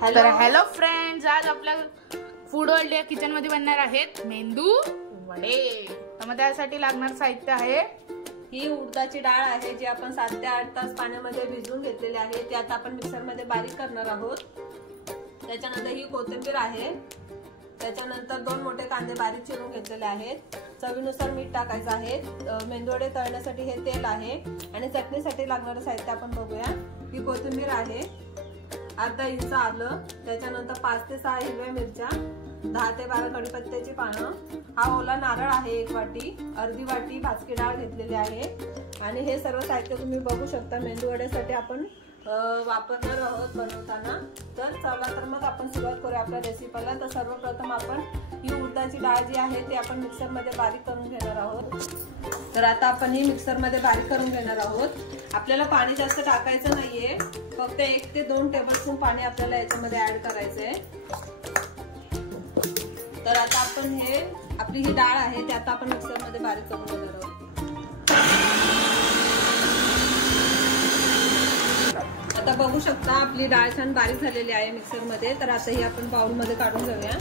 Hello friends, आज आपल्या food world या किचन मध्ये बनणार आहेत मेंदू वडे। मग त्यासाठी लागणार साहित्य आहे ही उडदाची डाळ आहे जी आपण 7 ते 8 तास पाण्यामध्ये भिजवून घेतलेली आहे। ती आता आपण मिक्सर मध्ये बारीक करणार आहोत। त्याच्यानंतर ही कोथिंबीर आहे। त्याच्यानंतर 2 मोठे कांदे बारीक चिरून घेतलेले आहेत। चवीनुसार मीठ टाकायचं आहे। मेंदूवडे तळण्यासाठी हे तेल आहे आणि चटणीसाठी लागणारं साहित्य आपण बघूया। ही कोथिंबीर आहे, अर्धा इंच आलं, त्याच्यानंतर 5 ते 6 हिरव्या मिरच्या, 10 ते 12 कढीपत्त्याची पानं, हा ओला नारळ आहे 1 वाटी, अर्धी वाटी भाजकी डाळ घेतलेली आहे आणि हे सर्व साहित्य तुम्ही बघू शकता मेंदू वड्यासाठी आपण वापरणार आहोत बनवताना। तर चला तर मग आपण सुरुवात करूया आपल्या रेसिपीला। तर सर्वप्रथम आपण ही उडदाची डाळ जी आहे ती आपण मिक्सर मध्ये बारीक करून घेणार आहोत। तर आता आपण ही मिक्सर मध्ये बारीक करून घेणार आहोत। आपल्याला पाणी जास्त टाकायचं नाहीये, फक्त 1 ते 2 टेबलस्पून पाणी आपल्याला याच्यामध्ये ऍड करायचंय। तर आता आपण आपली ही डाळ आहे ती आता आपण मिक्सर मध्ये बारीक करून घेणार आहोत। आता बघू शकता आपली डाळ छान बारीक झालेली आहे मिक्सर मध्ये। तर आता ही आपण बाउल मध्ये काढून घेऊया।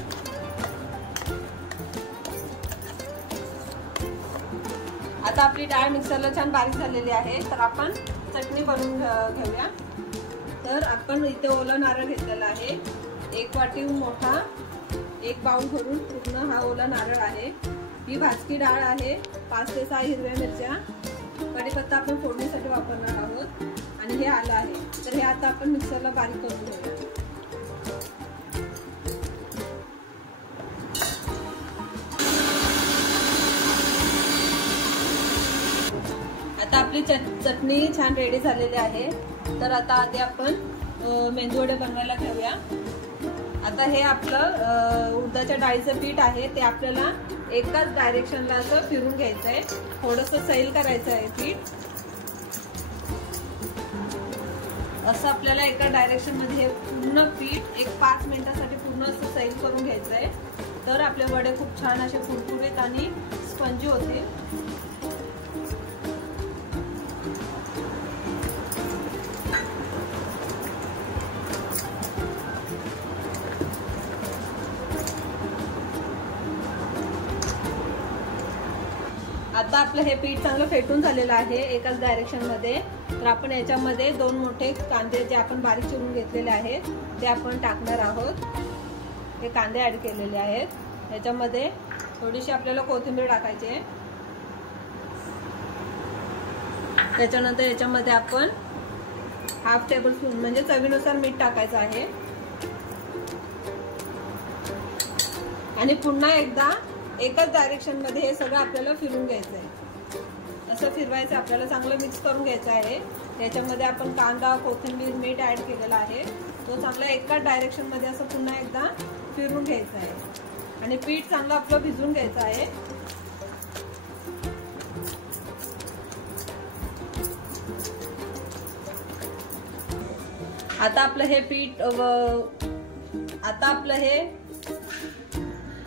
आता आपली डाळ मिक्सरला छान बारीक झालेली आहे। तर आपण चटणी बनवून घेऊया। तर आपण इथे ओला नारळ घेतलेला आहे, 1 वाटी मोठा, 1 बाउल भरून पूर्ण हा ओला नारळ आहे। ही भाजकी डाळ आहे, 5 ते 6 हिरव्या मिरच्या, कढीपत्ता आपण फोडणीसाठी वापरणार आहोत आणि हे आलं आहे। तर हे आता आपण मिक्सरला बारीक करून घेऊया। आता आपली चटणी छान रेडी झालेली आहे। तर आता आधी आपण मेंदूवडे बनवायला घेऊया। आता हे आपलं उडदाच्या डाळीचं पीठ आहे ते आपल्याला एकाच डायरेक्शनला असं फिरून घ्यायचं आहे, थोडंसं सैल करायचं आहे पीठ। असं आपल्याला एका डायरेक्शन मध्ये हे पूर्ण पीठ 5 मिनिटासाठी पूर्ण असं सैल करून घ्यायचं आहे। तर आपले वडे खूप छान असे कुरकुरीत आणि स्पंजी होते। आता आपलं हे पीठ चांगलं फेटून झालेलं आहे एकाच डायरेक्शन मध्ये। तर आपण याच्यामध्ये 2 मोठे कांदे जे आपण बारीक चिरून घेतलेले आहेत ते आपण टाकणार आहोत। हे कांदे ऍड केलेले आहेत। याच्यामध्ये थोडीशी आपल्याला कोथिंबीर टाकायची आहे। त्याच्यानंतर याच्यामध्ये आपण हाफ टेबलस्पून म्हणजे चवीनुसार मीठ टाकायचं आहे आणि पुन्हा एकदा एकाच डायरेक्शन मध्ये हे सगळं आपल्याला फिरून घ्यायचं आहे। असं फिरवायचं, आपल्याला चांगलं मिक्स करून घ्यायचं आहे। त्याच्यामध्ये आपण कांदा, कोथिंबीर, मीठ ऍड केलेला आहे, तो चांगला एकाच डायरेक्शन मध्ये असं पुन्हा एकदा फिरून घ्यायचं आहे आणि पीठ चांगलं आपलं भिजवून घ्यायचं आहे।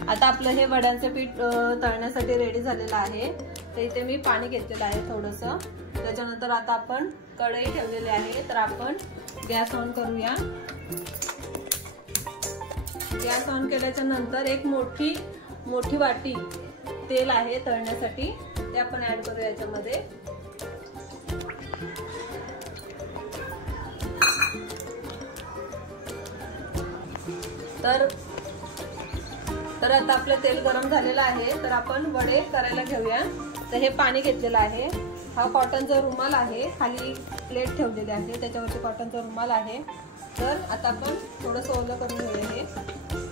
आता आपलं हे वड्यांचं पीठ तळण्यासाठी रेडी झालेलं आहे। तर इथे मी पाणी घेतलेलं आहे थोडंसं। त्याच्यानंतर आता आपण कढई ठेवलेली आहे। तर आपण गॅस ऑन करूया। गॅस ऑन केल्याच्या नंतर 1 मोठी वाटी तेल आहे तळण्यासाठी, ते आपण ऍड करूया याच्यामध्ये। तर आता आपलं तेल गरम झालेलं आहे। तर आपण वडे करायला घेऊया। तर हे पाणी घेतलेलं आहे, हा कॉटनचा रुमाल आहे, खाली प्लेट ठेवलेली आहे त्याच्यावरती कॉटनचा रुमाल आहे। तर आता आपण थोडंसं ओलं करून घेऊया हे।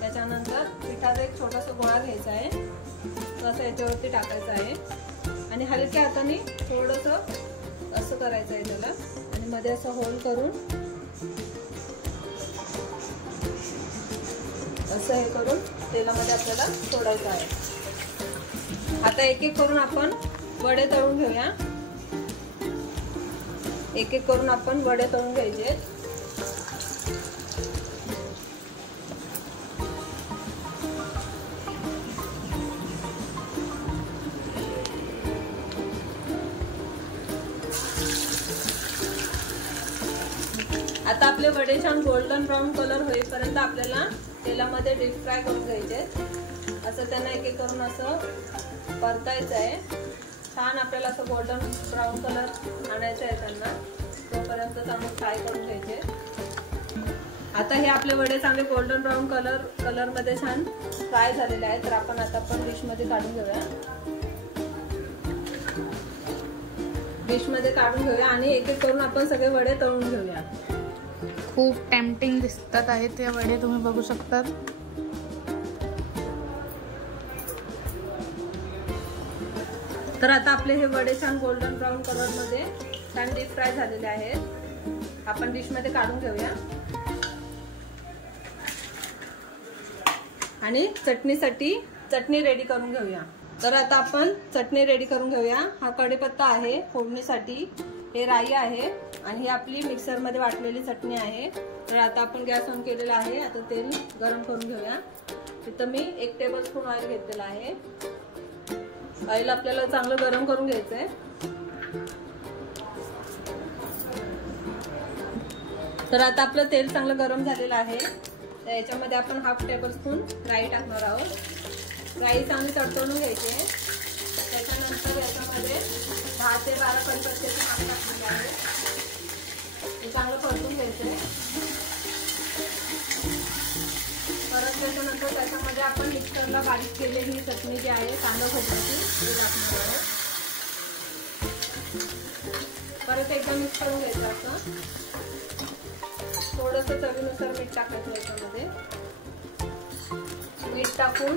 त्याच्यानंतर पिठाचा एक छोटासा गोळा घ्यायचा आहे, तो असं याच्यावरती टाकायचा आहे आणि हलक्या हाताने थोडंसं असं करायचं आहे त्याला आणि मध्ये असं होल करून असं हे करून तेलामध्ये आपल्याला सोडायचं आहे। आता एक करून आपण वडे तळून घेऊया। एक करून आपण वडे तळून घ्यायचे। आता आपले वडे छान गोल्डन ब्राउन कलर होईपर्यंत तोपर्यंत आपल्याला तेलामध्ये डीप फ्राय करून घ्यायचे. असं त्यांना एक एक करून असं परतायचं आहे. छान आपल्याला असं गोल्डन ब्राऊन कलर आणायचा आहे त्यांना. तोपर्यंत चांगलं फ्राय करून घ्यायचे. आता हे आपले वडे चांगले गोल्डन ब्राऊन कलर मध्ये छान फ्राय झालेले आहेत. तर आपण आता डिश मध्ये काढून घेऊया. डिश मध्ये काढून घेऊया आणि एक एक करून आपण सगळे वडे तळून घेऊया. खूप टेम्पटिंग दिसतात आहेत ते वडे, तुम्ही बघू शकता. तर आता आपले हे वडे छान गोल्डन ब्राऊन कलर मध्ये छान डीप फ्राय झालेले आहेत. आपण डिश मध्ये काढून घेऊया आणि चटणीसाठी चटणी रेडी करून घेऊया. तर आता आपण चटणी रेडी करून घेऊया. हा कढीपत्ता आहे फोडणीसाठी, हे राई आहे आणि ही आपली मिक्सर मध्ये वाटलेली चटणी आहे. तर आता आपण गॅस ऑन केलेला आहे. आता तेल गरम करून घेऊया. इथं मी 1 टेबलस्पून ऑइल घेतलेलं आहे. ऑइल आपल्याला चांगलं गरम करून घ्यायचंय. तर आता आपलं तेल चांगलं गरम झालेलं आहे. तर याच्यामध्ये आपण 1/2 टेबलस्पून राई टाकणार आहोत. राई चांगली तडतडून घ्यायची. त्याच्यानंतर याच्यामध्ये 10 ते 12 कढीपत्त्याची पानं टाकलेली आहे. हे चांगलं परतून घ्यायचंय. परत त्याच्यानंतर त्याच्यामध्ये आपण मिक्सरला बारीक केलेली चटणी जी आहे कांदा खोबऱ्याची ते टाकणार आहोत. परत एकदा मिक्स करून घ्यायचं. असं थोडंसं चवीनुसार मीठ टाकायचं. याच्यामध्ये मीठ टाकून